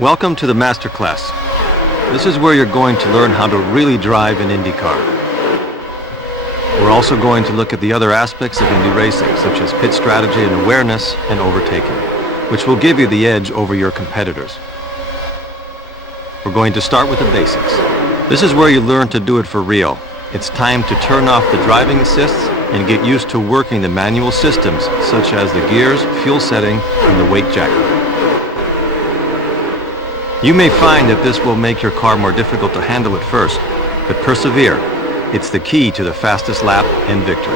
Welcome to the Masterclass. This is where you're going to learn how to really drive an IndyCar. We're also going to look at the other aspects of Indy racing, such as pit strategy and awareness and overtaking, which will give you the edge over your competitors. We're going to start with the basics. This is where you learn to do it for real. It's time to turn off the driving assists and get used to working the manual systems, such as the gears, fuel setting, and the weight jacket. You may find that this will make your car more difficult to handle at first, but persevere. It's the key to the fastest lap and victory.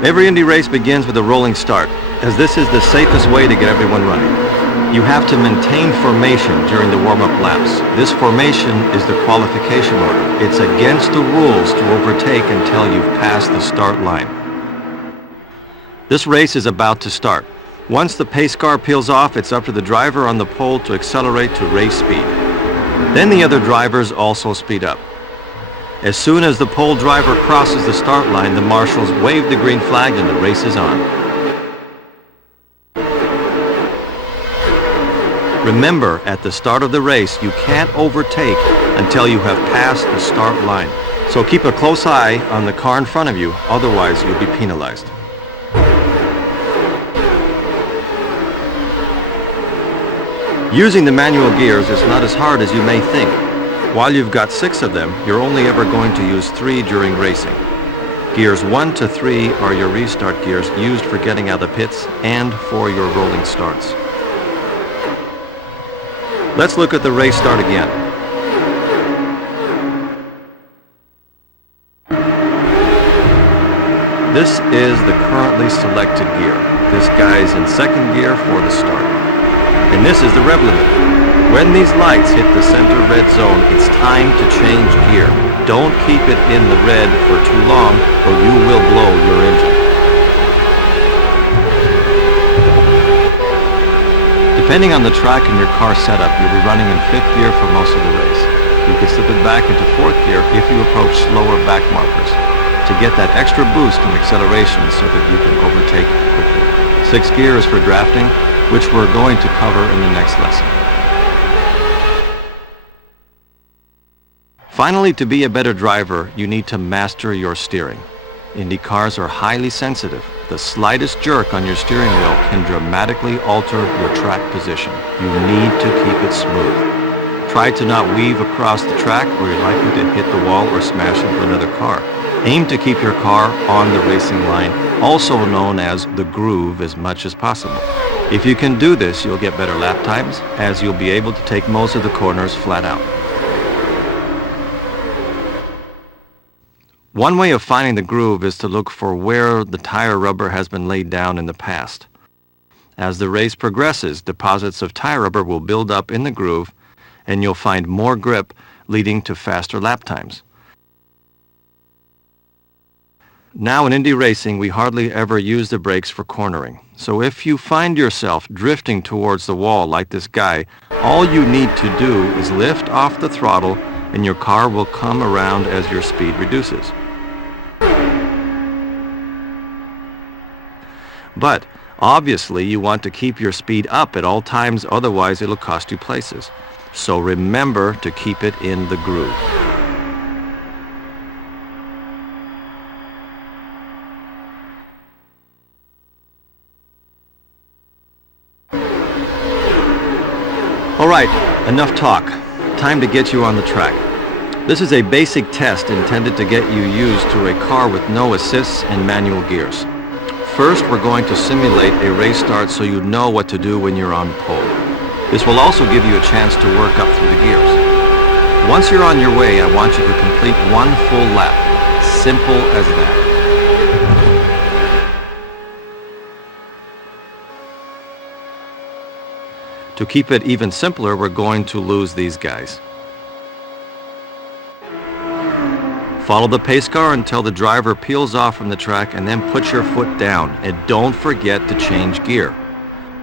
Every Indy race begins with a rolling start, as this is the safest way to get everyone running. You have to maintain formation during the warm-up laps. This formation is the qualification order. It's against the rules to overtake until you've passed the start line. This race is about to start. Once the pace car peels off, it's up to the driver on the pole to accelerate to race speed. Then the other drivers also speed up. As soon as the pole driver crosses the start line, the marshals wave the green flag and the race is on. Remember, at the start of the race, you can't overtake until you have passed the start line. So keep a close eye on the car in front of you, otherwise you'll be penalized. Using the manual gears is not as hard as you may think. While you've got 6 of them, you're only ever going to use 3 during racing. Gears 1 to 3 are your restart gears used for getting out of the pits and for your rolling starts. Let's look at the race start again. This is the currently selected gear. This guy's in 2nd gear for the start. And this is the rev limit. When these lights hit the center red zone, it's time to change gear. Don't keep it in the red for too long or you will blow your engine. Depending on the track and your car setup, you'll be running in 5th gear for most of the race. You can slip it back into 4th gear if you approach slower back markers to get that extra boost in acceleration so that you can overtake quickly. 6th gear is for drafting, which we're going to cover in the next lesson. Finally, to be a better driver, you need to master your steering. Indy cars are highly sensitive. The slightest jerk on your steering wheel can dramatically alter your track position. You need to keep it smooth. Try to not weave across the track or you're likely to hit the wall or smash into another car. Aim to keep your car on the racing line, also known as the groove, as much as possible. If you can do this, you'll get better lap times, as you'll be able to take most of the corners flat out. One way of finding the groove is to look for where the tire rubber has been laid down in the past. As the race progresses, deposits of tire rubber will build up in the groove, and you'll find more grip, leading to faster lap times. Now in Indy racing, we hardly ever use the brakes for cornering. So if you find yourself drifting towards the wall like this guy, all you need to do is lift off the throttle and your car will come around as your speed reduces. But obviously you want to keep your speed up at all times, otherwise it'll cost you places. So remember to keep it in the groove. All right, enough talk. Time to get you on the track. This is a basic test intended to get you used to a car with no assists and manual gears. First, we're going to simulate a race start so you know what to do when you're on pole. This will also give you a chance to work up through the gears. Once you're on your way, I want you to complete 1 full lap. Simple as that. To keep it even simpler, we're going to lose these guys. Follow the pace car until the driver peels off from the track and then put your foot down. And don't forget to change gear.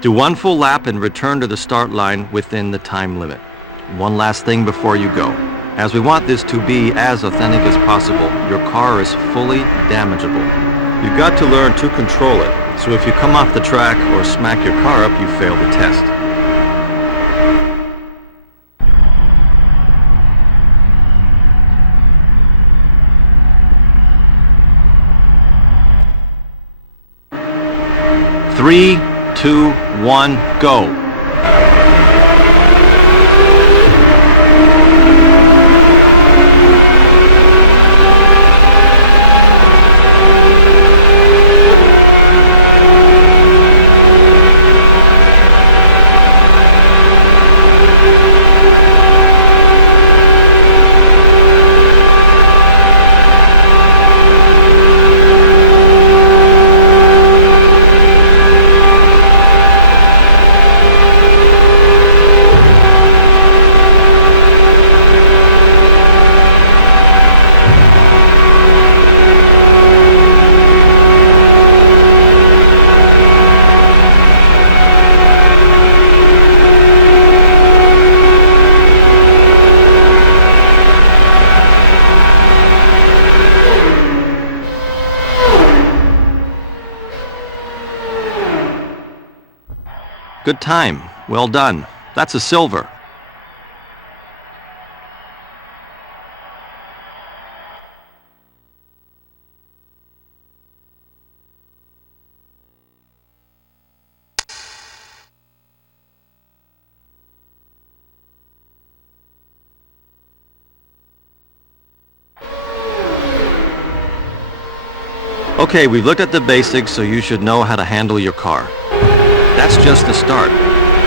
Do 1 full lap and return to the start line within the time limit. One last thing before you go. As we want this to be as authentic as possible, your car is fully damageable. You've got to learn to control it, so if you come off the track or smack your car up, you fail the test. Three, two, one, go. Good time. Well done. That's a silver. Okay, we've looked at the basics, so you should know how to handle your car. That's just the start.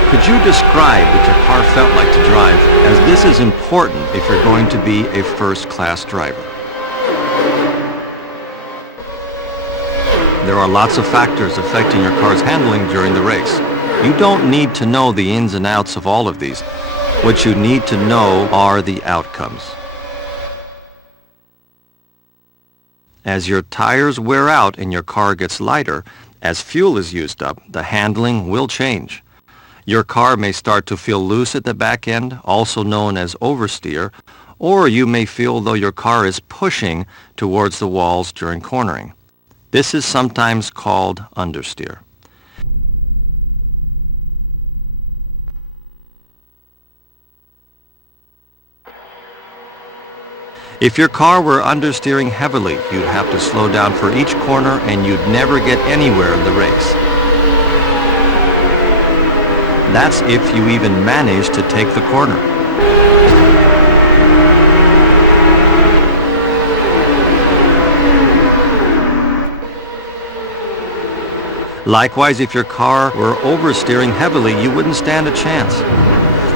Could you describe what your car felt like to drive, as this is important if you're going to be a first-class driver? There are lots of factors affecting your car's handling during the race. You don't need to know the ins and outs of all of these. What you need to know are the outcomes. As your tires wear out and your car gets lighter, as fuel is used up, the handling will change. Your car may start to feel loose at the back end, also known as oversteer, or you may feel though your car is pushing towards the walls during cornering. This is sometimes called understeer. If your car were understeering heavily, you'd have to slow down for each corner and you'd never get anywhere in the race. That's if you even manage to take the corner. Likewise, if your car were oversteering heavily, you wouldn't stand a chance.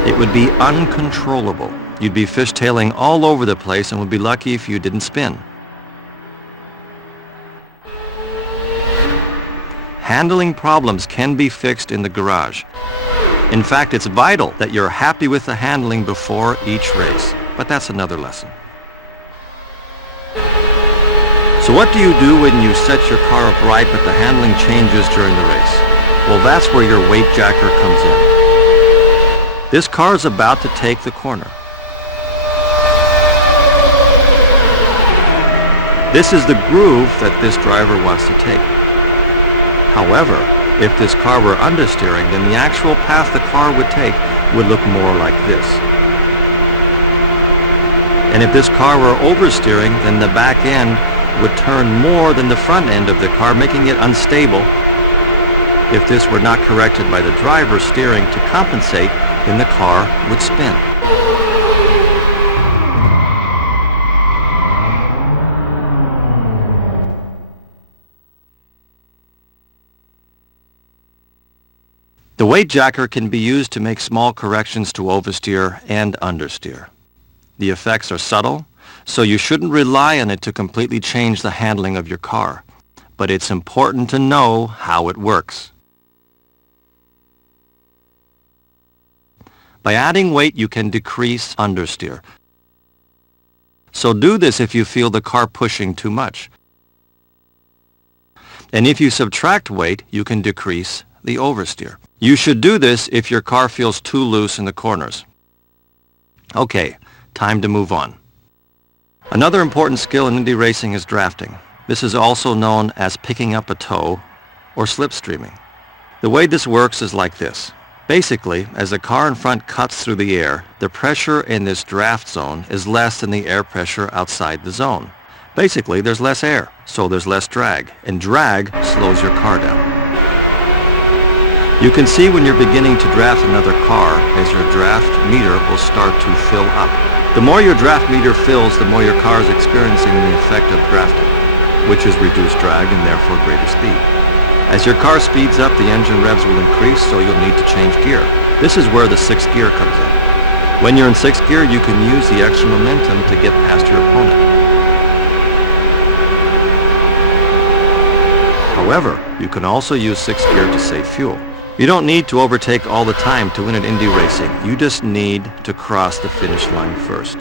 It would be uncontrollable. You'd be fishtailing all over the place and would be lucky if you didn't spin. Handling problems can be fixed in the garage. In fact, it's vital that you're happy with the handling before each race. But that's another lesson. So what do you do when you set your car up right but the handling changes during the race? Well, that's where your weight jacker comes in. This car is about to take the corner. This is the groove that this driver wants to take. However, if this car were understeering, then the actual path the car would take would look more like this. And if this car were oversteering, then the back end would turn more than the front end of the car, making it unstable. If this were not corrected by the driver steering to compensate, then the car would spin. The weight jacker can be used to make small corrections to oversteer and understeer. The effects are subtle, so you shouldn't rely on it to completely change the handling of your car. But it's important to know how it works. By adding weight, you can decrease understeer. So do this if you feel the car pushing too much. And if you subtract weight, you can decrease the oversteer. You should do this if your car feels too loose in the corners. Okay, time to move on. Another important skill in Indy racing is drafting. This is also known as picking up a toe or slipstreaming. The way this works is like this. Basically, as the car in front cuts through the air, the pressure in this draft zone is less than the air pressure outside the zone. Basically, there's less air, so there's less drag, and drag slows your car down. You can see when you're beginning to draft another car as your draft meter will start to fill up. The more your draft meter fills, the more your car is experiencing the effect of drafting, which is reduced drag and therefore greater speed. As your car speeds up, the engine revs will increase, so you'll need to change gear. This is where the sixth gear comes in. When you're in sixth gear, you can use the extra momentum to get past your opponent. However, you can also use sixth gear to save fuel. You don't need to overtake all the time to win at Indy racing. You just need to cross the finish line first.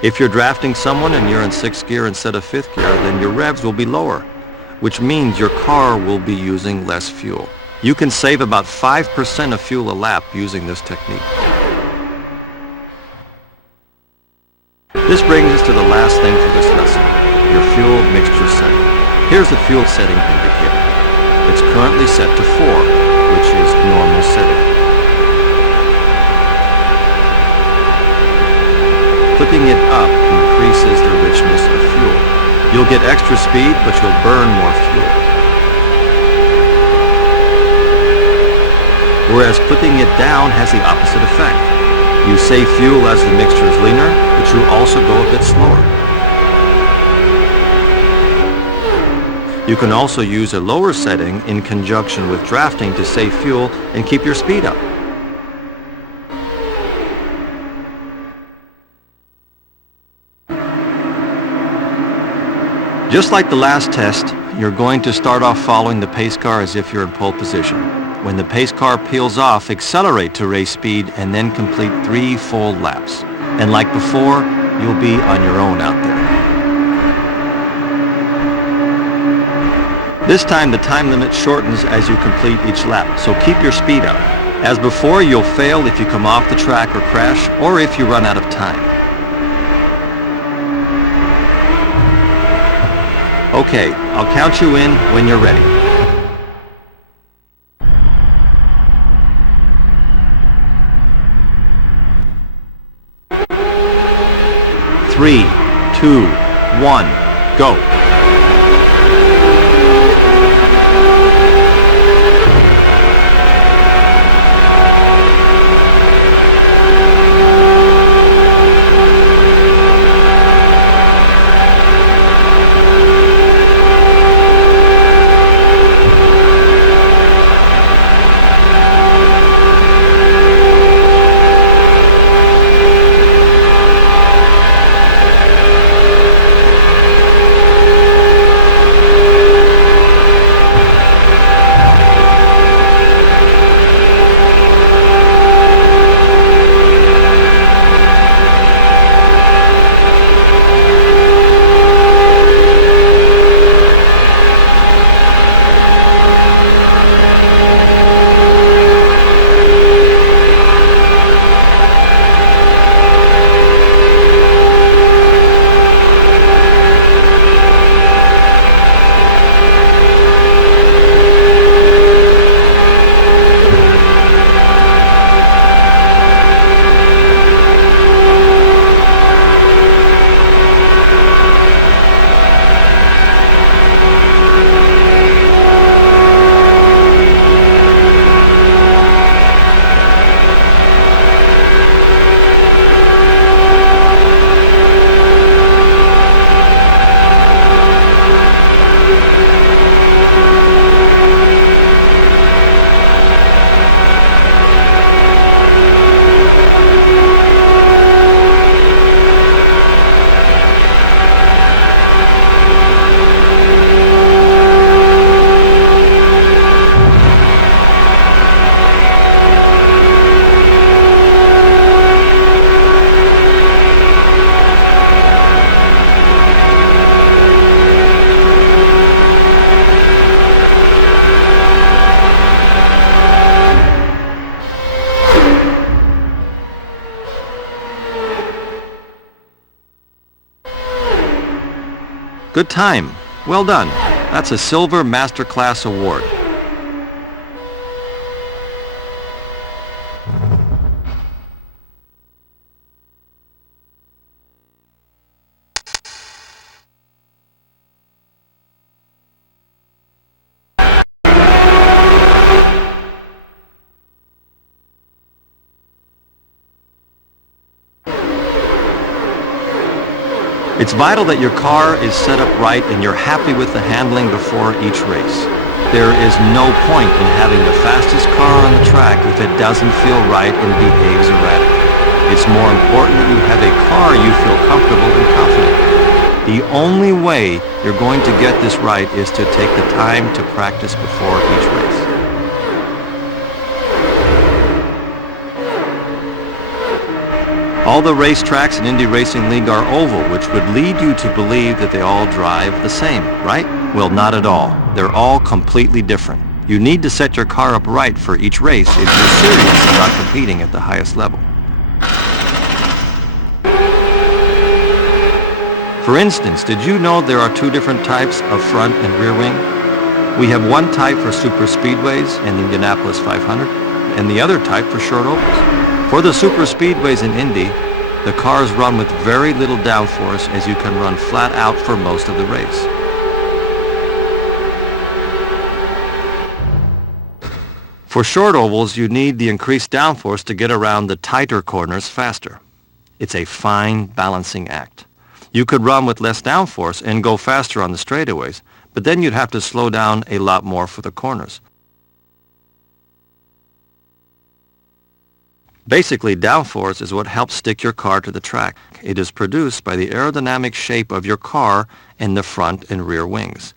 If you're drafting someone and you're in sixth gear instead of fifth gear, then your revs will be lower, which means your car will be using less fuel. You can save about 5% of fuel a lap using this technique. This brings us to the last thing for this lesson, your fuel mixture setting. Here's the fuel setting indicator. It's currently set to 4, which is normal setting. Flipping it up increases the richness of fuel. You'll get extra speed, but you'll burn more fuel. Whereas flipping it down has the opposite effect. You save fuel as the mixture is leaner, but you also go a bit slower. You can also use a lower setting in conjunction with drafting to save fuel and keep your speed up. Just like the last test, you're going to start off following the pace car as if you're in pole position. When the pace car peels off, accelerate to race speed and then complete 3 full laps. And like before, you'll be on your own out there. This time the time limit shortens as you complete each lap, so keep your speed up. As before, you'll fail if you come off the track or crash, or if you run out of time. Okay, I'll count you in when you're ready. 3, 2, 1, go. Good time. Well done. That's a Silver Masterclass award. It's vital that your car is set up right and you're happy with the handling before each race. There is no point in having the fastest car on the track if it doesn't feel right and behaves erratically. It's more important that you have a car you feel comfortable and confident with. The only way you're going to get this right is to take the time to practice before each race. All the racetracks in Indy Racing League are oval, which would lead you to believe that they all drive the same, right? Well, not at all. They're all completely different. You need to set your car up right for each race if you're serious about competing at the highest level. For instance, did you know there are two different types of front and rear wing? We have one type for super speedways and the Indianapolis 500, and the other type for short ovals. For the super speedways in Indy, the cars run with very little downforce as you can run flat out for most of the race. For short ovals, you need the increased downforce to get around the tighter corners faster. It's a fine balancing act. You could run with less downforce and go faster on the straightaways, but then you'd have to slow down a lot more for the corners. Basically, downforce is what helps stick your car to the track. It is produced by the aerodynamic shape of your car and the front and rear wings.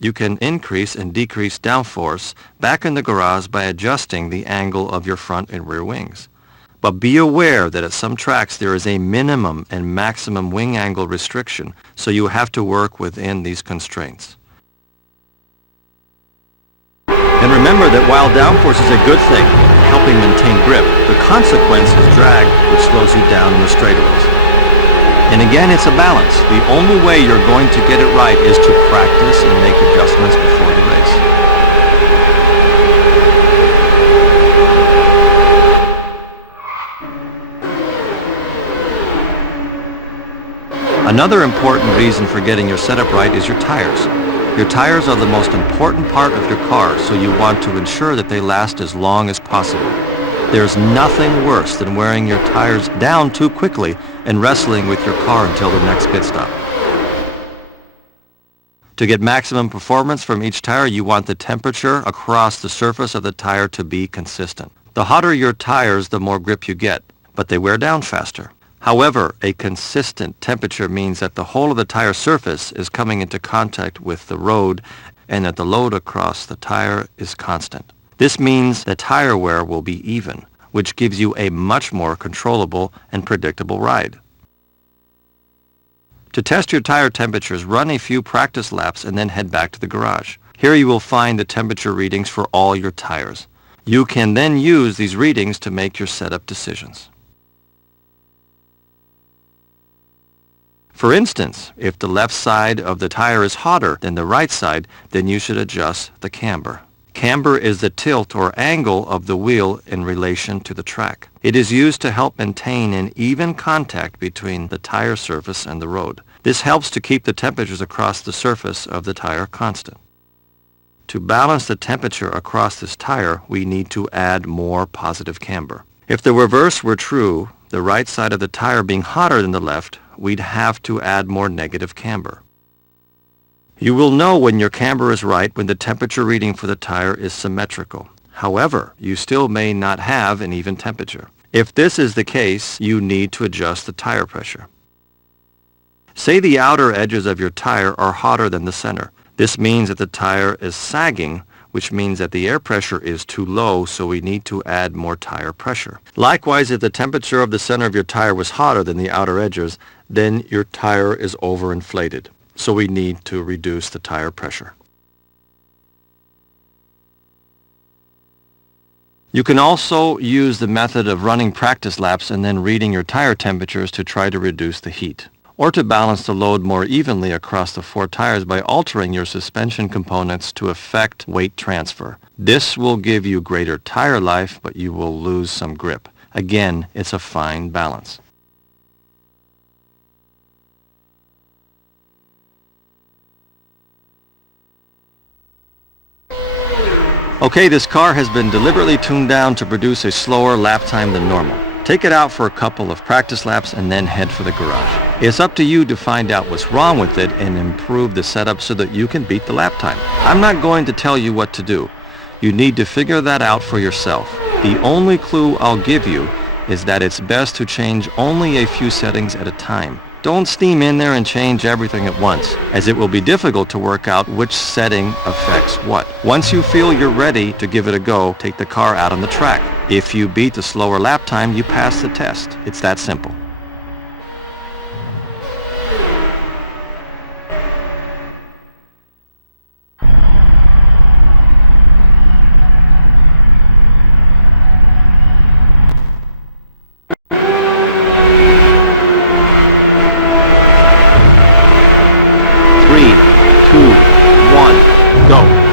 You can increase and decrease downforce back in the garage by adjusting the angle of your front and rear wings. But be aware that at some tracks there is a minimum and maximum wing angle restriction, so you have to work within these constraints. And remember that while downforce is a good thing, helping maintain grip, the consequence is drag, which slows you down in the straightaways. And again, it's a balance. The only way you're going to get it right is to practice and make adjustments before the race. Another important reason for getting your setup right is your tires. Your tires are the most important part of your car, so you want to ensure that they last as long as possible. There's nothing worse than wearing your tires down too quickly and wrestling with your car until the next pit stop. To get maximum performance from each tire, you want the temperature across the surface of the tire to be consistent. The hotter your tires, the more grip you get, but they wear down faster. However, a consistent temperature means that the whole of the tire surface is coming into contact with the road and that the load across the tire is constant. This means the tire wear will be even, which gives you a much more controllable and predictable ride. To test your tire temperatures, run a few practice laps and then head back to the garage. Here you will find the temperature readings for all your tires. You can then use these readings to make your setup decisions. For instance, if the left side of the tire is hotter than the right side, then you should adjust the camber. Camber is the tilt or angle of the wheel in relation to the track. It is used to help maintain an even contact between the tire surface and the road. This helps to keep the temperatures across the surface of the tire constant. To balance the temperature across this tire, we need to add more positive camber. If the reverse were true, the right side of the tire being hotter than the left, we'd have to add more negative camber. You will know when your camber is right when the temperature reading for the tire is symmetrical. However, you still may not have an even temperature. If this is the case, you need to adjust the tire pressure. Say the outer edges of your tire are hotter than the center. This means that the tire is sagging, which means that the air pressure is too low, so we need to add more tire pressure. Likewise, if the temperature of the center of your tire was hotter than the outer edges, then your tire is overinflated, so we need to reduce the tire pressure. You can also use the method of running practice laps and then reading your tire temperatures to try to reduce the heat. or to balance the load more evenly across the 4 tires by altering your suspension components to affect weight transfer. This will give you greater tire life, but you will lose some grip. Again, it's a fine balance. Okay, this car has been deliberately tuned down to produce a slower lap time than normal. Take it out for a couple of practice laps and then head for the garage. It's up to you to find out what's wrong with it and improve the setup so that you can beat the lap time. I'm not going to tell you what to do. You need to figure that out for yourself. The only clue I'll give you is that it's best to change only a few settings at a time. Don't steam in there and change everything at once, as it will be difficult to work out which setting affects what. Once you feel you're ready to give it a go, take the car out on the track. If you beat the slower lap time, you pass the test. It's that simple. Three, two, one, go.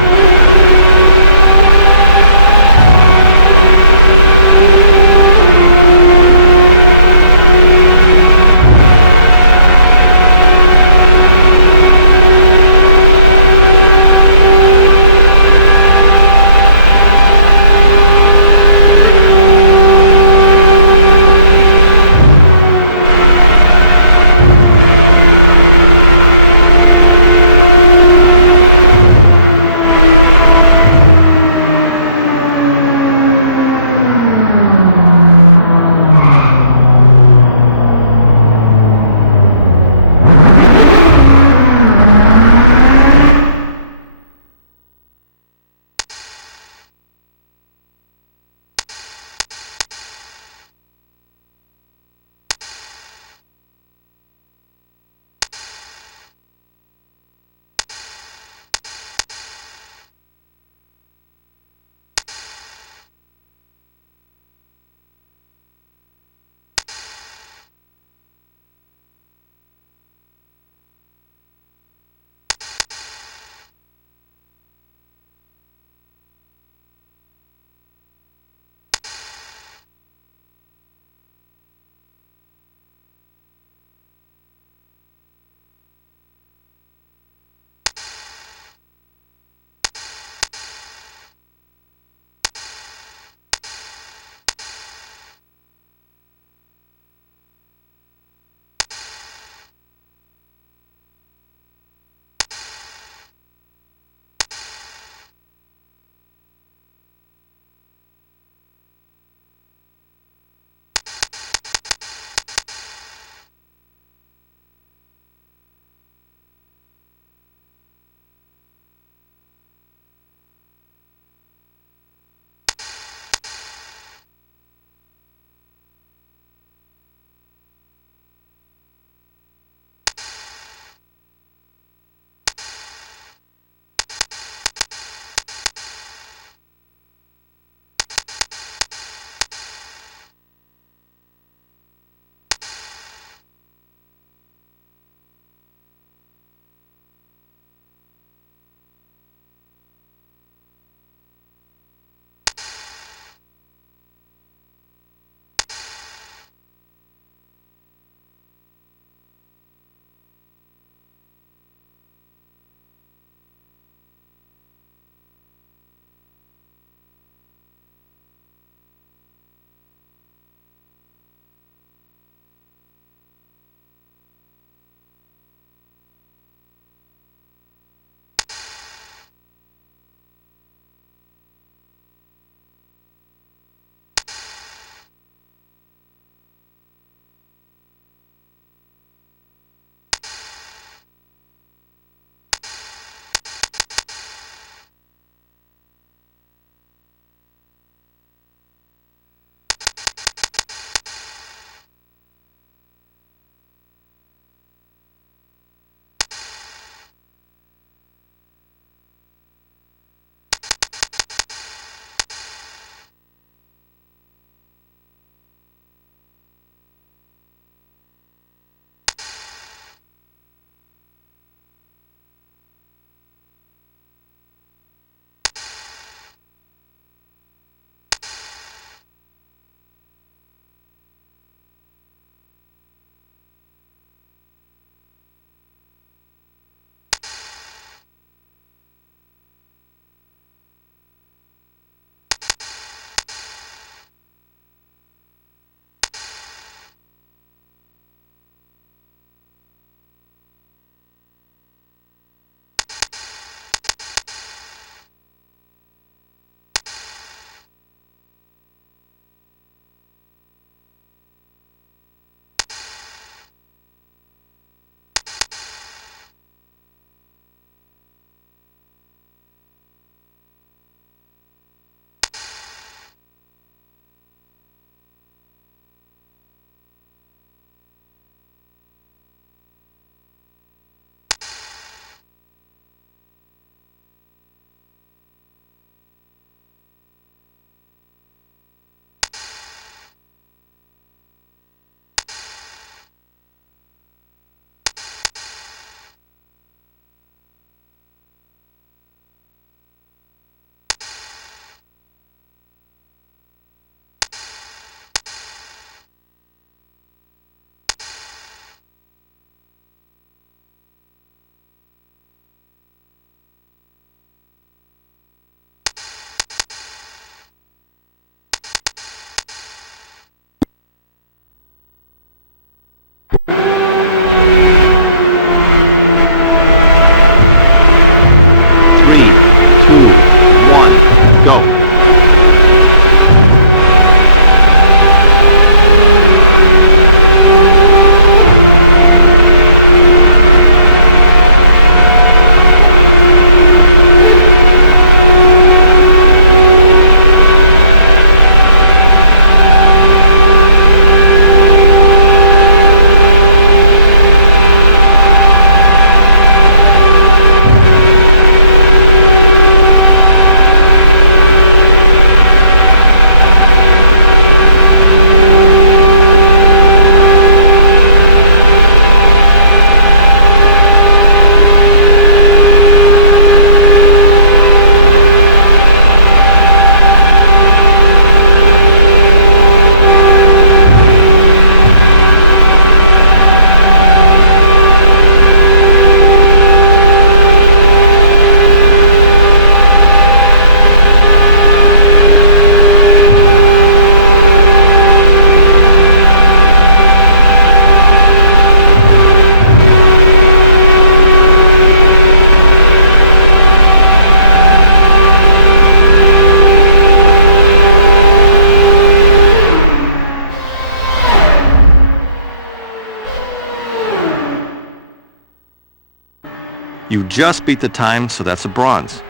You just beat the time, so that's a bronze.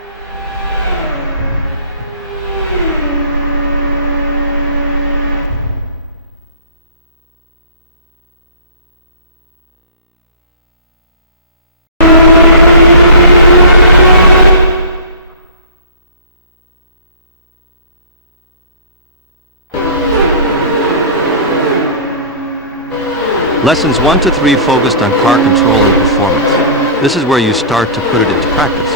Lessons 1 to 3 focused on car control and performance. This is where you start to put it into practice.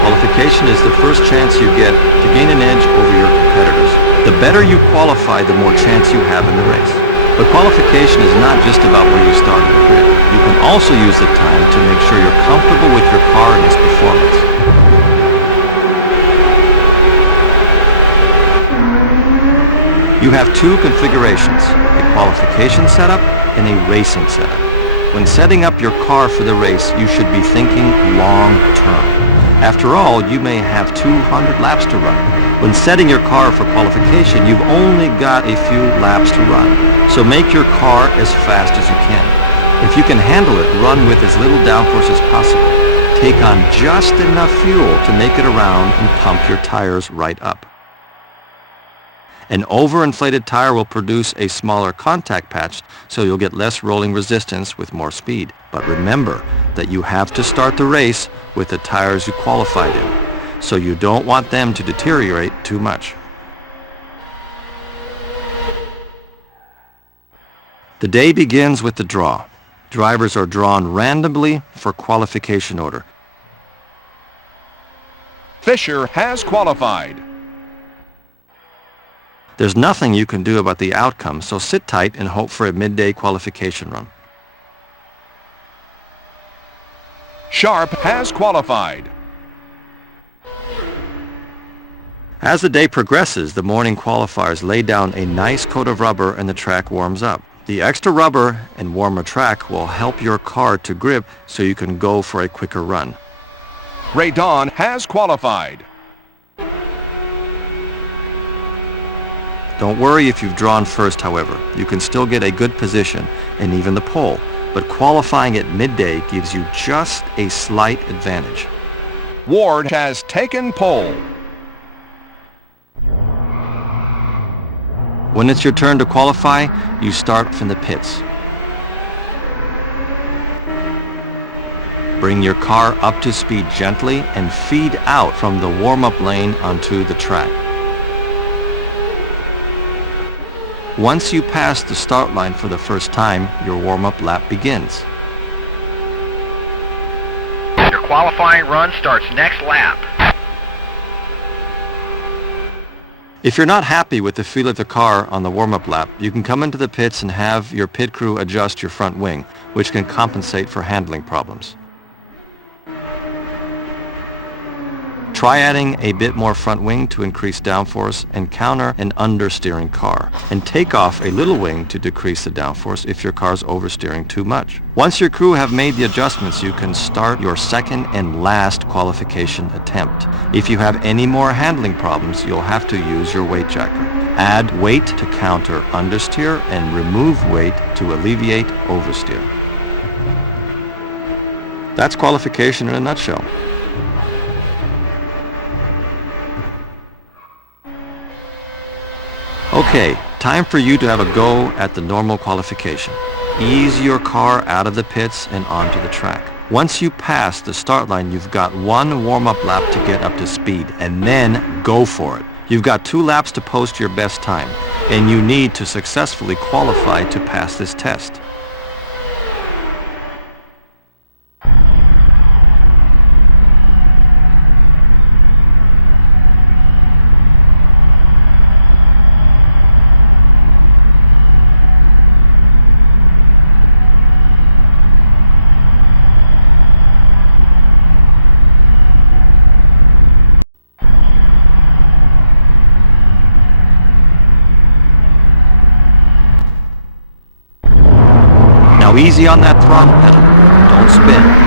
Qualification is the first chance you get to gain an edge over your competitors. The better you qualify, the more chance you have in the race. But qualification is not just about where you start in the grid. You can also use the time to make sure you're comfortable with your car and its performance. You have two configurations, a qualification setup and a racing setup. When setting up your car for the race, you should be thinking long term. After all, you may have 200 laps to run. When setting your car for qualification, you've only got a few laps to run. So make your car as fast as you can. If you can handle it, run with as little downforce as possible. Take on just enough fuel to make it around and pump your tires right up. An overinflated tire will produce a smaller contact patch, so you'll get less rolling resistance with more speed. But remember that you have to start the race with the tires you qualified in, so you don't want them to deteriorate too much. The day begins with the draw. Drivers are drawn randomly for qualification order. Fisher has qualified. There's nothing you can do about the outcome, so sit tight and hope for a midday qualification run. Sharp has qualified. As the day progresses, the morning qualifiers lay down a nice coat of rubber and the track warms up. The extra rubber and warmer track will help your car to grip so you can go for a quicker run. Ray Dawn has qualified. Don't worry if you've drawn first, however. You can still get a good position and even the pole, but qualifying at midday gives you just a slight advantage. Ward has taken pole. When it's your turn to qualify, you start from the pits. Bring your car up to speed gently and feed out from the warm-up lane onto the track. Once you pass the start line for the first time, your warm-up lap begins. Your qualifying run starts next lap. If you're not happy with the feel of the car on the warm-up lap, you can come into the pits and have your pit crew adjust your front wing, which can compensate for handling problems. Try adding a bit more front wing to increase downforce and counter an understeering car. And take off a little wing to decrease the downforce if your car's oversteering too much. Once your crew have made the adjustments, you can start your second and last qualification attempt. If you have any more handling problems, you'll have to use your weight jacker. Add weight to counter understeer and remove weight to alleviate oversteer. That's qualification in a nutshell. Okay, time for you to have a go at the normal qualification. Ease your car out of the pits and onto the track. Once you pass the start line, you've got one warm-up lap to get up to speed, and then go for it. You've got 2 laps to post your best time, and you need to successfully qualify to pass this test. Now easy on that throttle pedal. Don't spin.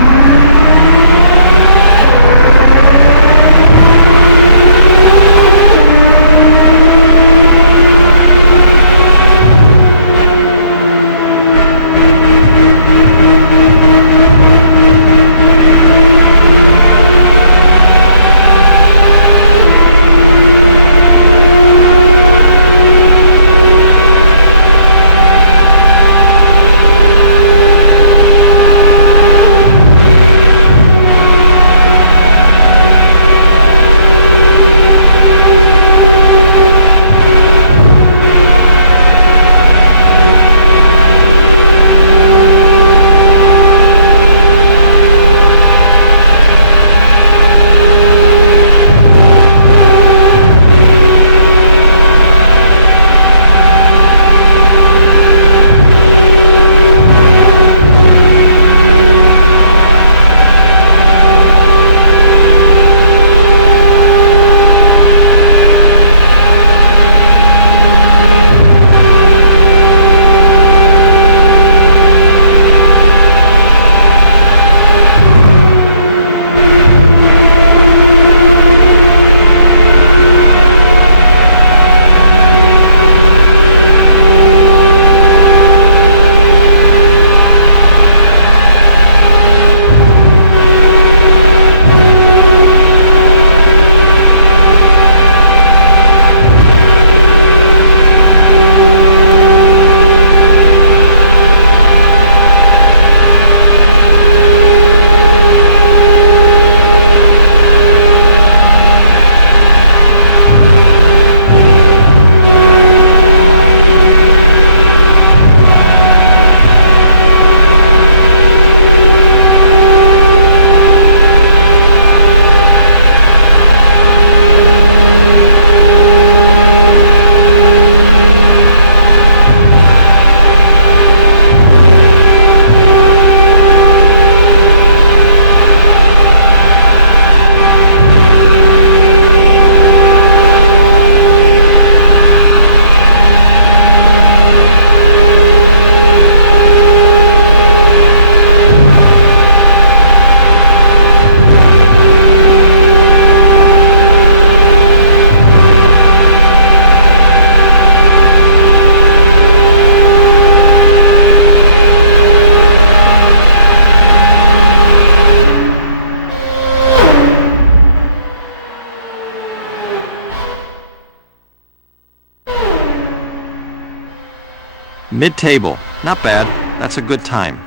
Mid-table. Not bad. That's a good time.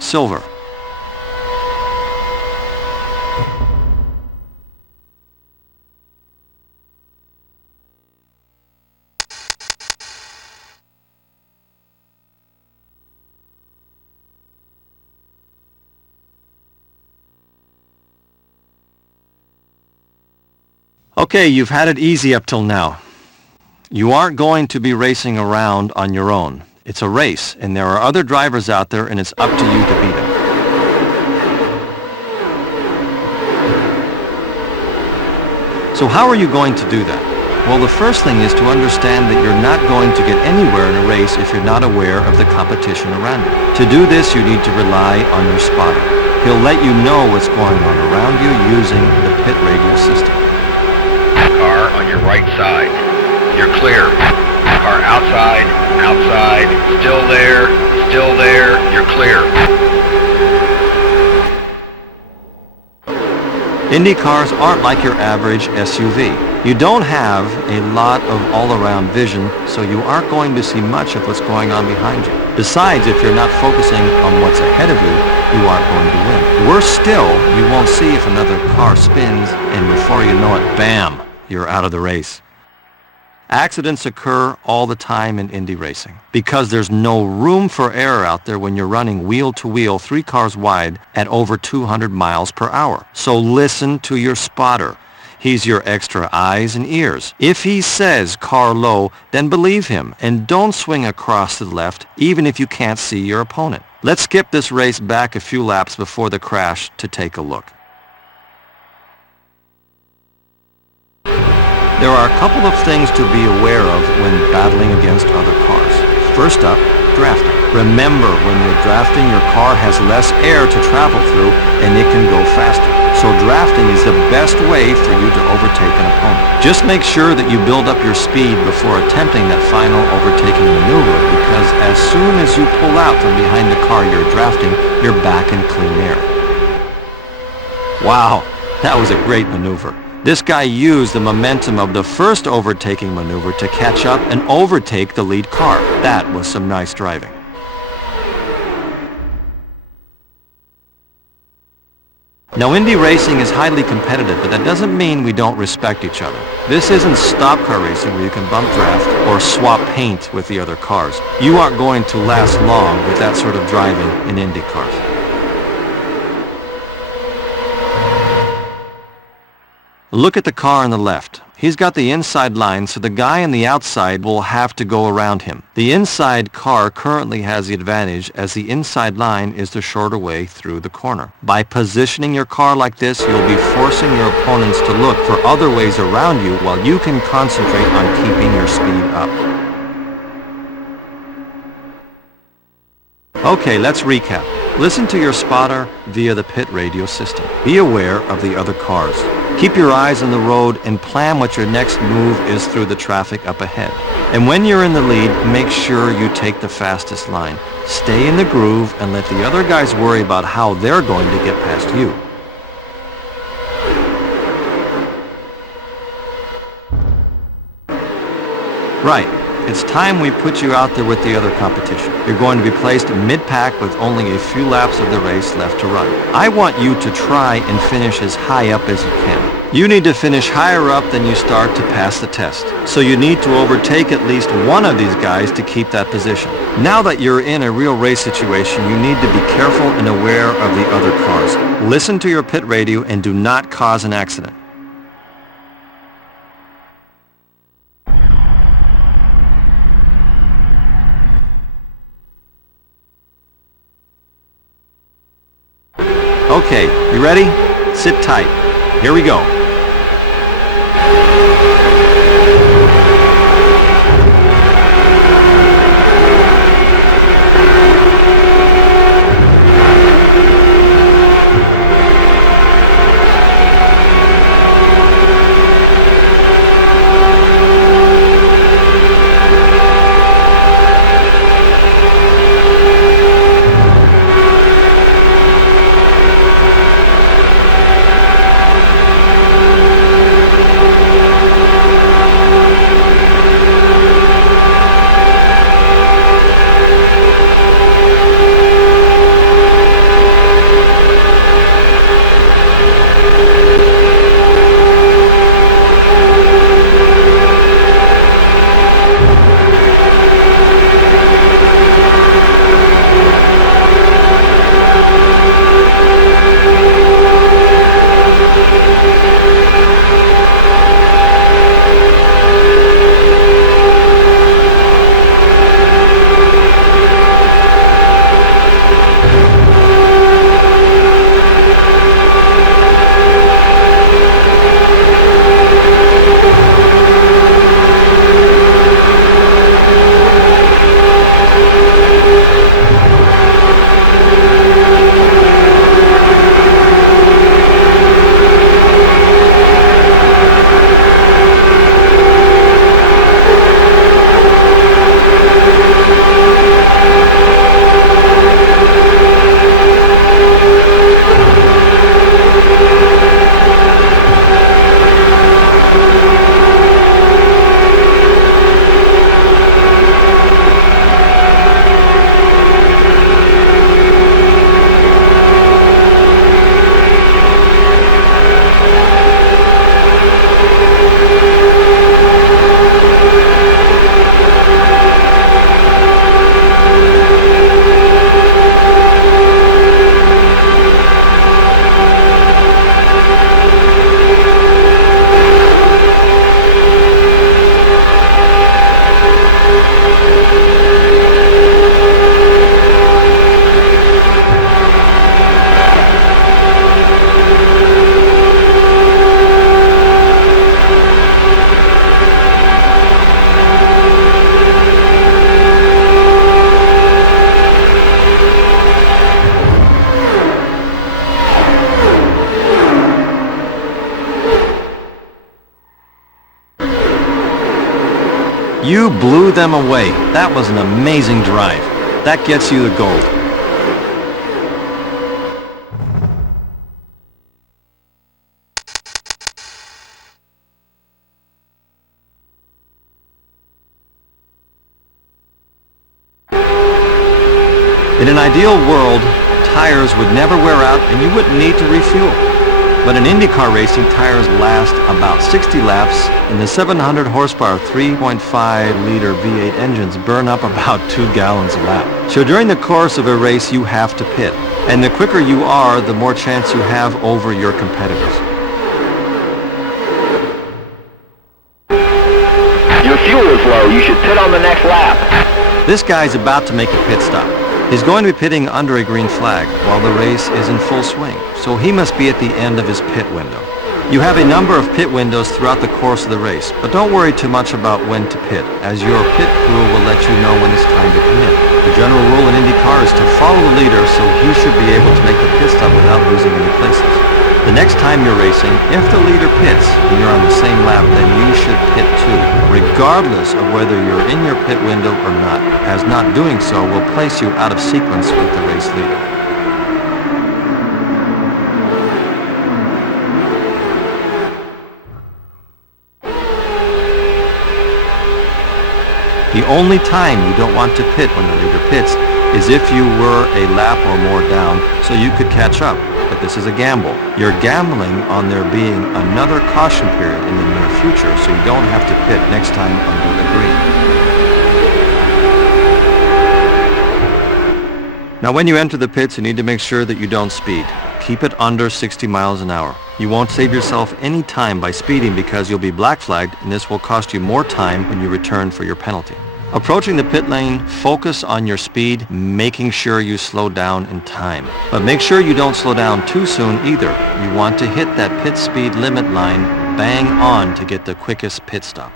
Silver. Okay, you've had it easy up till now. You aren't going to be racing around on your own. It's a race, and there are other drivers out there, and it's up to you to beat them. So how are you going to do that? Well, the first thing is to understand that you're not going to get anywhere in a race if you're not aware of the competition around you. To do this, you need to rely on your spotter. He'll let you know what's going on around you using the pit radio system. Car on your right side. You're clear. Car outside, outside, still there, you're clear. Indy cars aren't like your average SUV. You don't have a lot of all-around vision, so you aren't going to see much of what's going on behind you. Besides, if you're not focusing on what's ahead of you, you aren't going to win. Worse still, you won't see if another car spins, and before you know it, bam, you're out of the race. Accidents occur all the time in Indy racing because there's no room for error out there when you're running wheel-to-wheel 3 cars wide at over 200 miles per hour. So listen to your spotter. He's your extra eyes and ears. If he says car low, then believe him and don't swing across to the left even if you can't see your opponent. Let's skip this race back a few laps before the crash to take a look. There are a couple of things to be aware of when battling against other cars. First up, drafting. Remember, when you're drafting, your car has less air to travel through and it can go faster. So drafting is the best way for you to overtake an opponent. Just make sure that you build up your speed before attempting that final overtaking maneuver, because as soon as you pull out from behind the car you're drafting, you're back in clean air. Wow, that was a great maneuver. This guy used the momentum of the first overtaking maneuver to catch up and overtake the lead car. That was some nice driving. Now, Indy racing is highly competitive, but that doesn't mean we don't respect each other. This isn't stock car racing where you can bump draft or swap paint with the other cars. You aren't going to last long with that sort of driving in Indy cars. Look at the car on the left. He's got the inside line, so the guy on the outside will have to go around him. The inside car currently has the advantage as the inside line is the shorter way through the corner. By positioning your car like this, you'll be forcing your opponents to look for other ways around you while you can concentrate on keeping your speed up. Okay, let's recap. Listen to your spotter via the pit radio system. Be aware of the other cars. Keep your eyes on the road and plan what your next move is through the traffic up ahead. And when you're in the lead, make sure you take the fastest line. Stay in the groove and let the other guys worry about how they're going to get past you. Right. It's time we put you out there with the other competition. You're going to be placed mid-pack with only a few laps of the race left to run. I want you to try and finish as high up as you can. You need to finish higher up than you start to pass the test. So you need to overtake at least one of these guys to keep that position. Now that you're in a real race situation, you need to be careful and aware of the other cars. Listen to your pit radio and do not cause an accident. Okay, you ready? Sit tight. Here we go. You blew them away. That was an amazing drive. That gets you the gold. In an ideal world, tires would never wear out and you wouldn't need to refuel. But in IndyCar racing, tires last about 60 laps, and the 700 horsepower 3.5-liter V8 engines burn up about 2 gallons a lap. So during the course of a race, you have to pit. And the quicker you are, the more chance you have over your competitors. Your fuel is low. You should pit on the next lap. This guy's about to make a pit stop. He's going to be pitting under a green flag while the race is in full swing, so he must be at the end of his pit window. You have a number of pit windows throughout the course of the race, but don't worry too much about when to pit, as your pit crew will let you know when it's time to come in. The general rule in IndyCar is to follow the leader, so he should be able to make the pit stop without losing any places. The next time you're racing, if the leader pits and you're on the same lap, then you should pit too, regardless of whether you're in your pit window or not, as not doing so will place you out of sequence with the race leader. The only time you don't want to pit when the leader pits is if you were a lap or more down, so you could catch up. But this is a gamble. You're gambling on there being another caution period in the near future, so you don't have to pit next time under the green. Now when you enter the pits, you need to make sure that you don't speed. Keep it under 60 miles an hour. You won't save yourself any time by speeding because you'll be black flagged, and this will cost you more time when you return for your penalty. Approaching the pit lane, focus on your speed, making sure you slow down in time. But make sure you don't slow down too soon either. You want to hit that pit speed limit line bang on to get the quickest pit stop.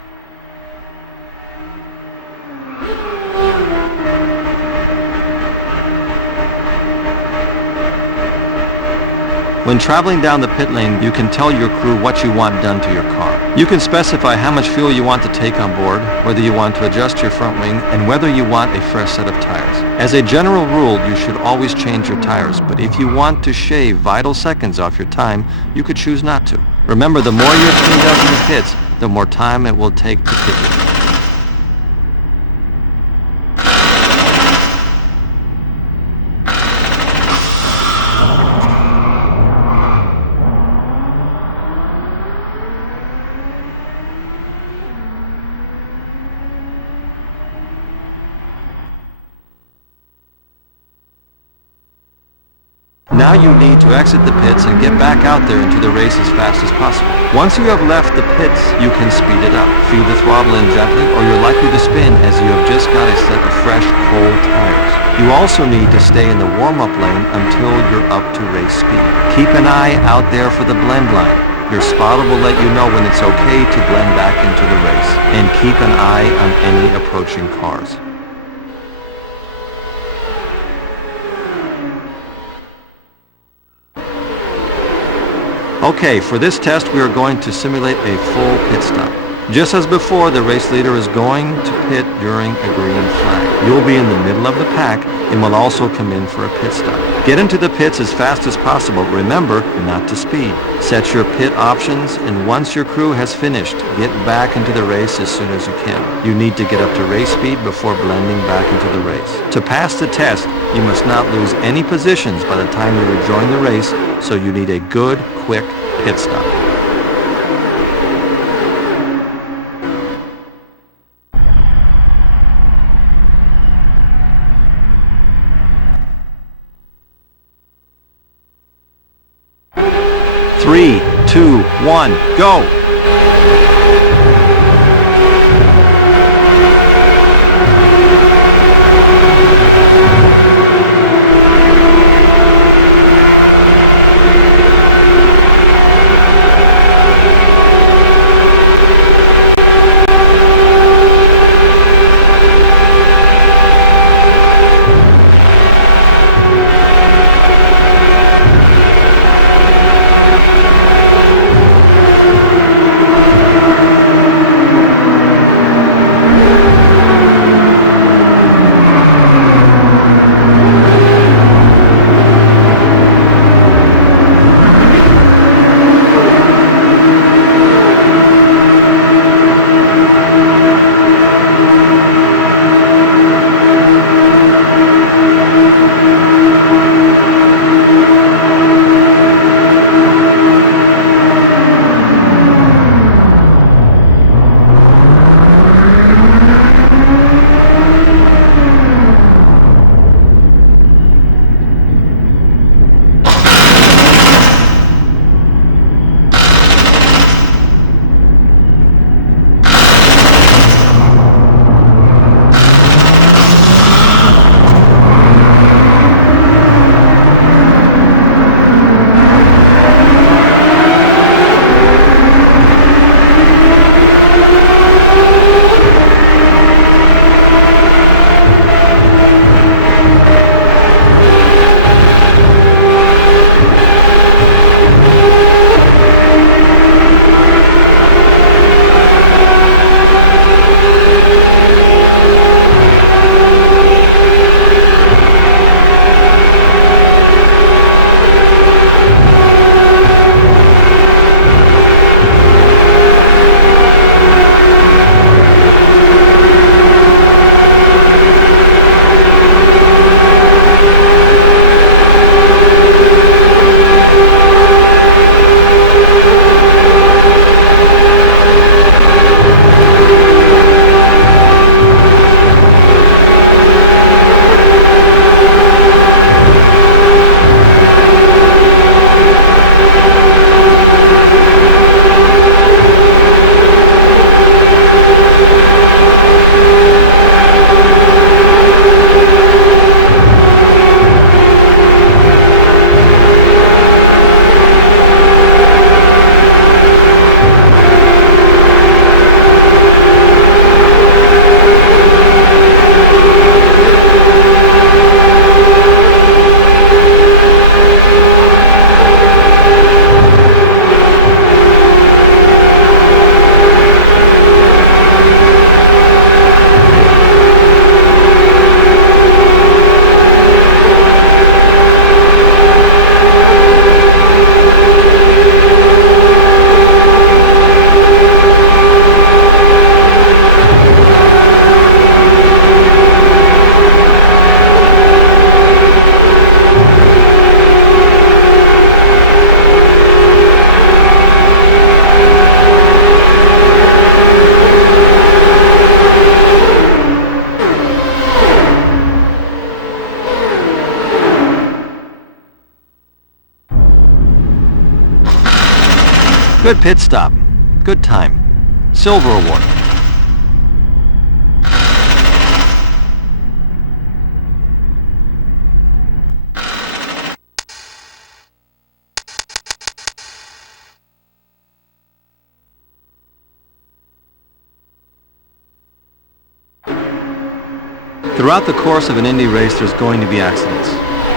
When traveling down the pit lane, you can tell your crew what you want done to your car. You can specify how much fuel you want to take on board, whether you want to adjust your front wing, and whether you want a fresh set of tires. As a general rule, you should always change your tires, but if you want to shave vital seconds off your time, you could choose not to. Remember, the more your team does in the pits, the more time it will take to pit you. Now you need to exit the pits and get back out there into the race as fast as possible. Once you have left the pits, you can speed it up. Feed the throttle in gently or you're likely to spin as you have just got a set of fresh, cold tires. You also need to stay in the warm-up lane until you're up to race speed. Keep an eye out there for the blend line. Your spotter will let you know when it's okay to blend back into the race. And keep an eye on any approaching cars. Okay, for this test we are going to simulate a full pit stop. Just as before, the race leader is going to pit during a green flag. You'll be in the middle of the pack and will also come in for a pit stop. Get into the pits as fast as possible. Remember not to speed. Set your pit options, and once your crew has finished, get back into the race as soon as you can. You need to get up to race speed before blending back into the race. To pass the test, you must not lose any positions by the time you rejoin the race, so you need a good, quick pit stop. Three, two, one, go! Good pit stop. Good time. Silver award. Throughout the course of an Indy race, there's going to be accidents.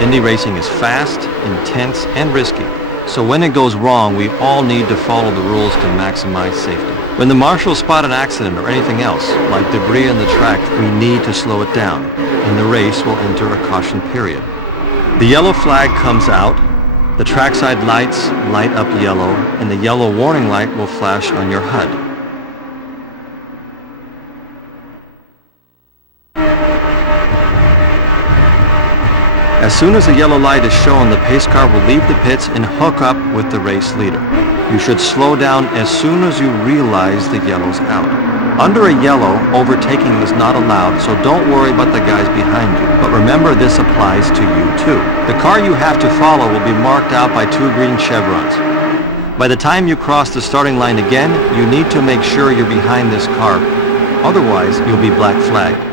Indy racing is fast, intense, and risky. So when it goes wrong, we all need to follow the rules to maximize safety. When the marshals spot an accident or anything else, like debris on the track, we need to slow it down, and the race will enter a caution period. The yellow flag comes out, the trackside lights light up yellow, and the yellow warning light will flash on your HUD. As soon as the yellow light is shown, the pace car will leave the pits and hook up with the race leader. You should slow down as soon as you realize the yellow's out. Under a yellow, overtaking is not allowed, so don't worry about the guys behind you. But remember, this applies to you too. The car you have to follow will be marked out by 2 green chevrons. By the time you cross the starting line again, you need to make sure you're behind this car. Otherwise, you'll be black flagged.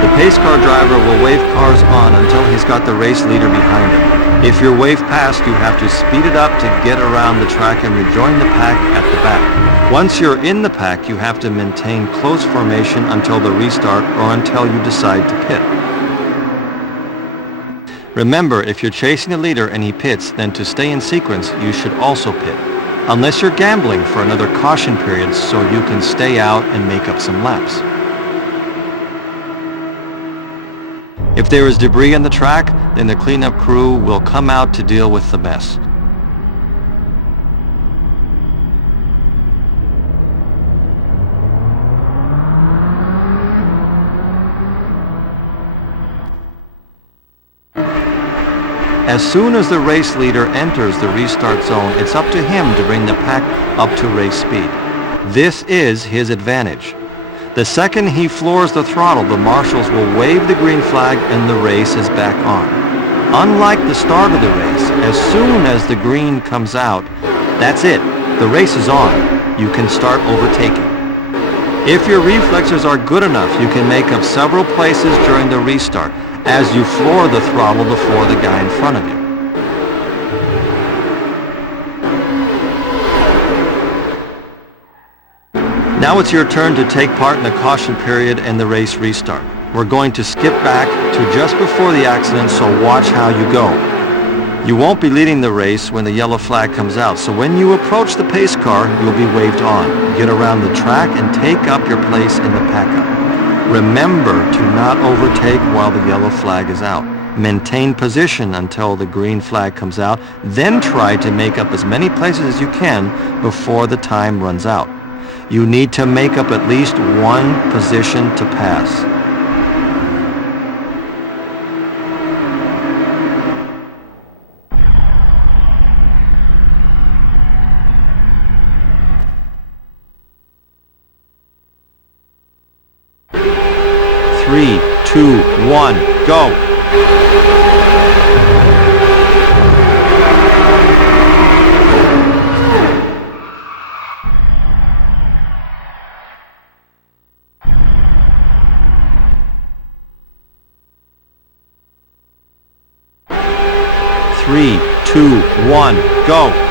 The pace car driver will wave cars on until he's got the race leader behind him. If you're waved past, you have to speed it up to get around the track and rejoin the pack at the back. Once you're in the pack, you have to maintain close formation until the restart or until you decide to pit. Remember, if you're chasing the leader and he pits, then to stay in sequence, you should also pit. Unless you're gambling for another caution period so you can stay out and make up some laps. If there is debris on the track, then the cleanup crew will come out to deal with the mess. As soon as the race leader enters the restart zone, it's up to him to bring the pack up to race speed. This is his advantage. The second he floors the throttle, the marshals will wave the green flag and the race is back on. Unlike the start of the race, as soon as the green comes out, that's it. The race is on. You can start overtaking. If your reflexes are good enough, you can make up several places during the restart as you floor the throttle before the guy in front of you. Now it's your turn to take part in the caution period and the race restart. We're going to skip back to just before the accident, so watch how you go. You won't be leading the race when the yellow flag comes out, so when you approach the pace car, you'll be waved on. Get around the track and take up your place in the pack-up. Remember to not overtake while the yellow flag is out. Maintain position until the green flag comes out, then try to make up as many places as you can before the time runs out. You need to make up at least one position to pass. Three, 2, 1, go! Three, 2, 1, go!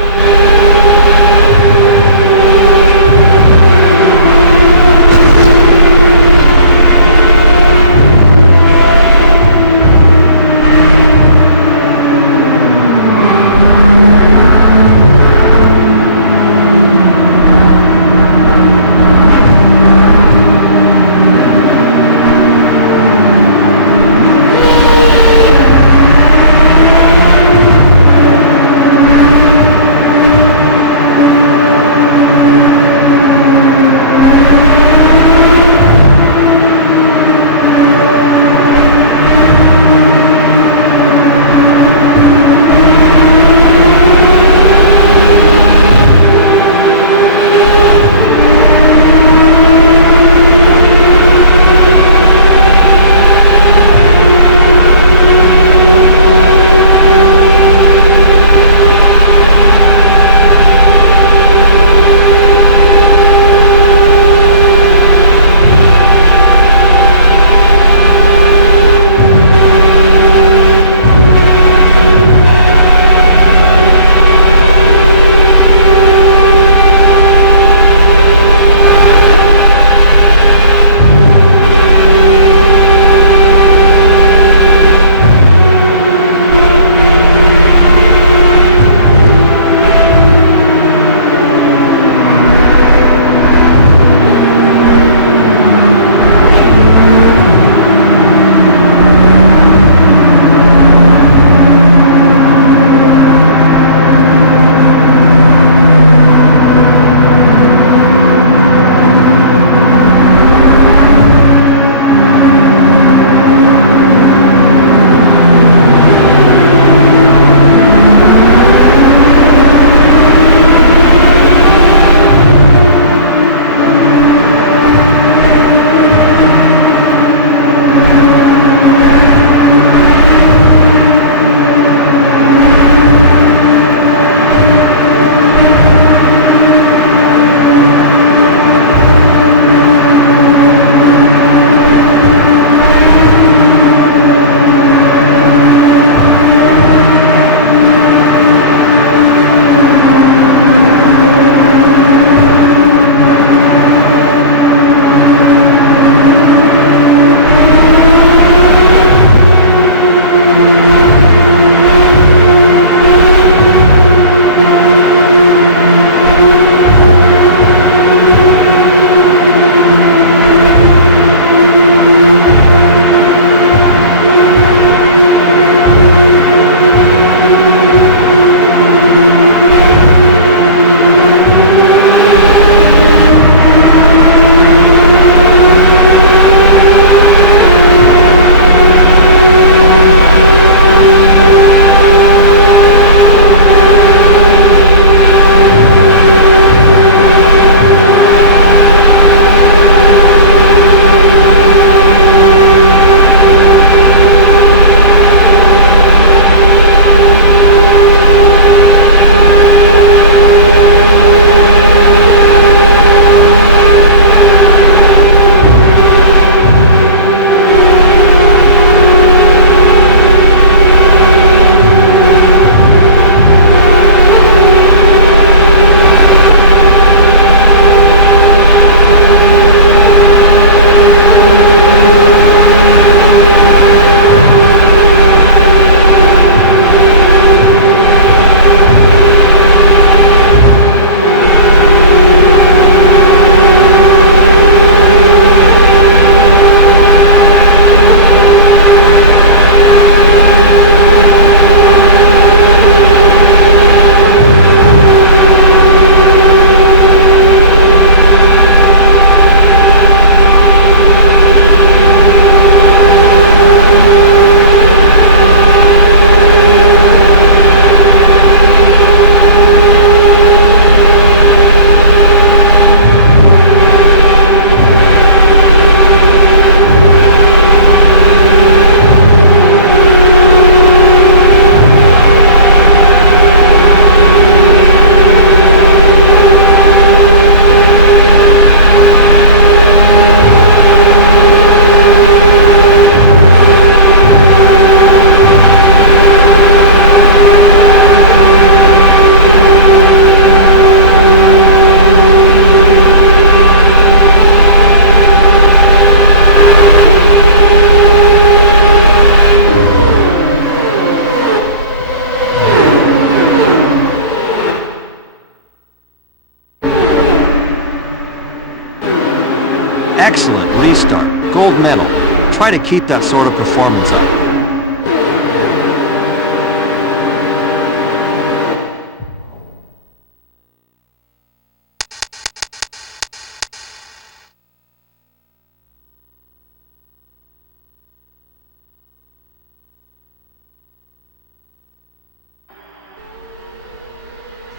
gold medal. Try to keep that sort of performance up.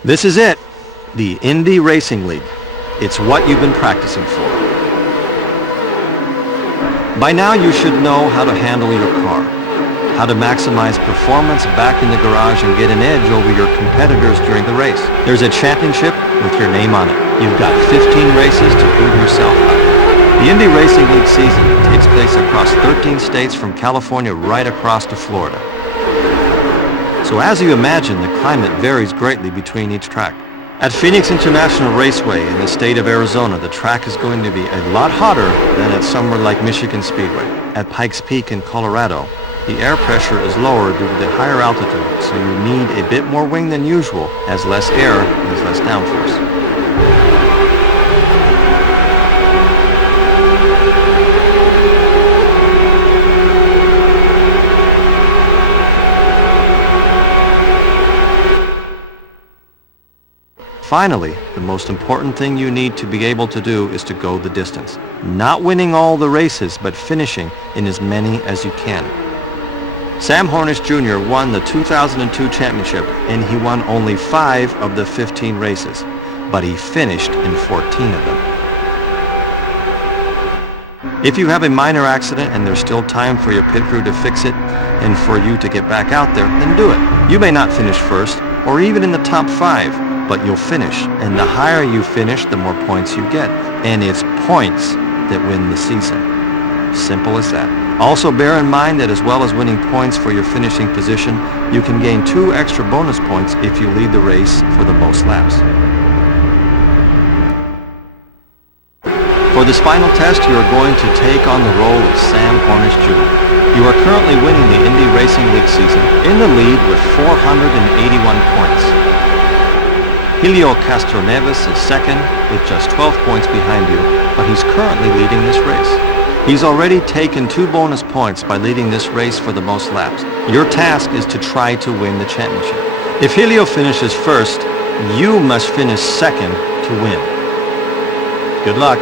This is it, the Indy Racing League. It's what you've been practicing for. By now you should know how to handle your car, how to maximize performance back in the garage and get an edge over your competitors during the race. There's a championship with your name on it. You've got 15 races to prove yourself out. The Indy Racing League season takes place across 13 states from California right across to Florida. So as you imagine, the climate varies greatly between each track. At Phoenix International Raceway in the state of Arizona, the track is going to be a lot hotter than at somewhere like Michigan Speedway. At Pikes Peak in Colorado, the air pressure is lower due to the higher altitude, so you need a bit more wing than usual, as less air means less downforce. Finally, the most important thing you need to be able to do is to go the distance. Not winning all the races, but finishing in as many as you can. Sam Hornish Jr. won the 2002 championship, and he won only 5 of the 15 races, but he finished in 14 of them. If you have a minor accident and there's still time for your pit crew to fix it and for you to get back out there, then do it. You may not finish first or even in the top 5, but you'll finish, and the higher you finish, the more points you get. And it's points that win the season. Simple as that. Also bear in mind that as well as winning points for your finishing position, you can gain 2 extra bonus points if you lead the race for the most laps. For this final test, you are going to take on the role of Sam Hornish Jr. You are currently winning the Indy Racing League season in the lead with 481 points. Helio Castroneves is second with just 12 points behind you, but he's currently leading this race. He's already taken 2 bonus points by leading this race for the most laps. Your task is to try to win the championship. If Helio finishes first, you must finish second to win. Good luck.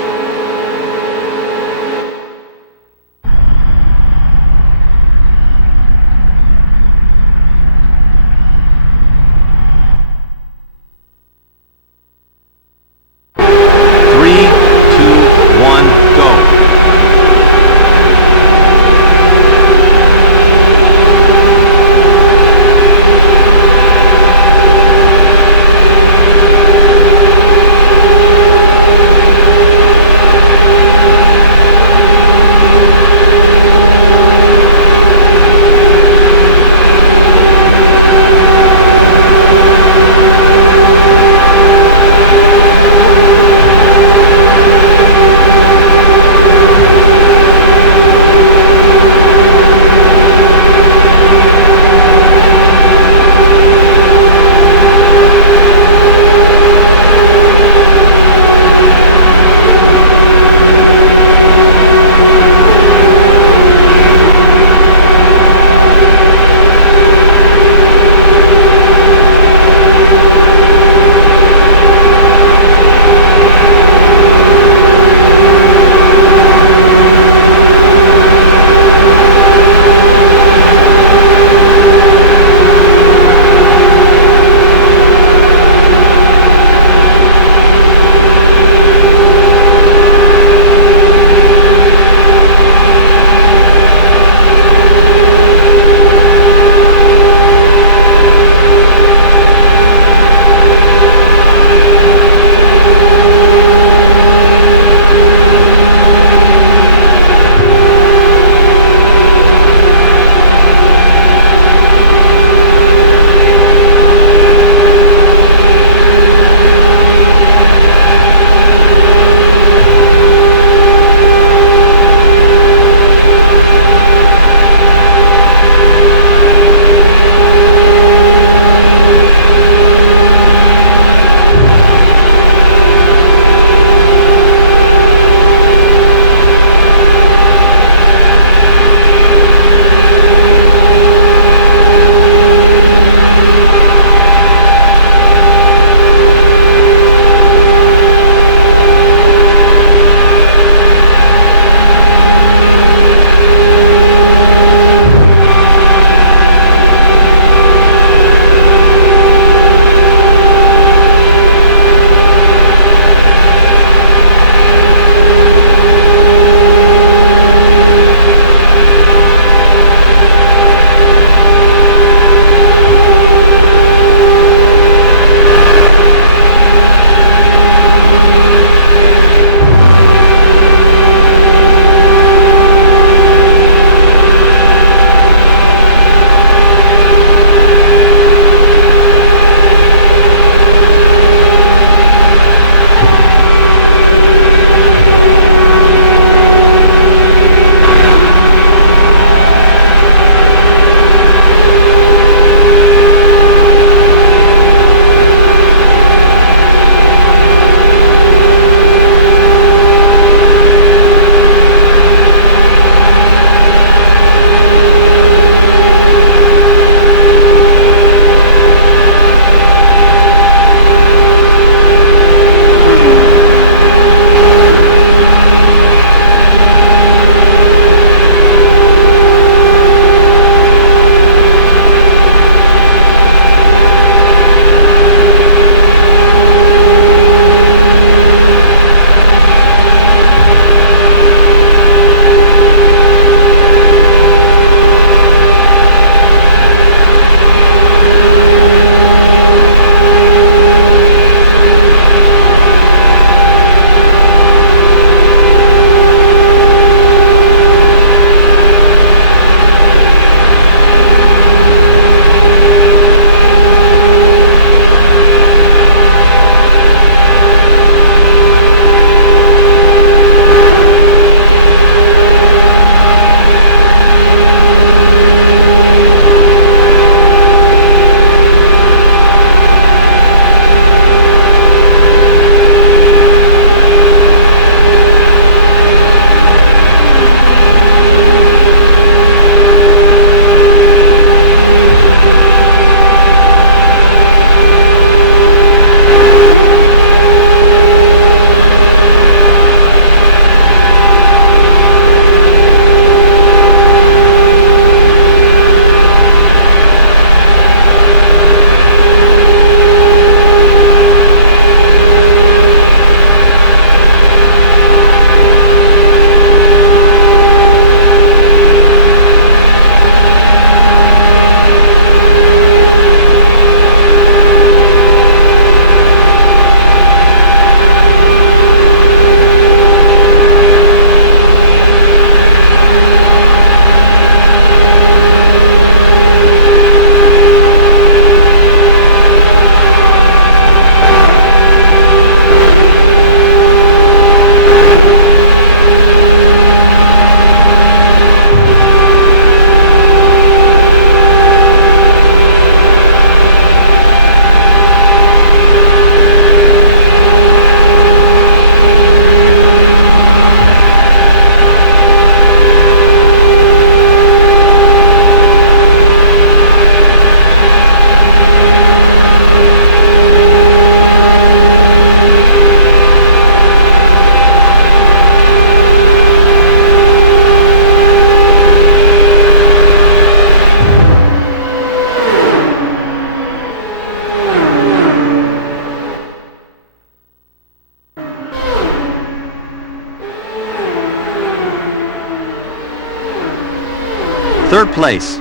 Third place.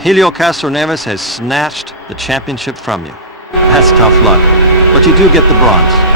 Helio Castroneves has snatched the championship from you. That's tough luck, but you do get the bronze.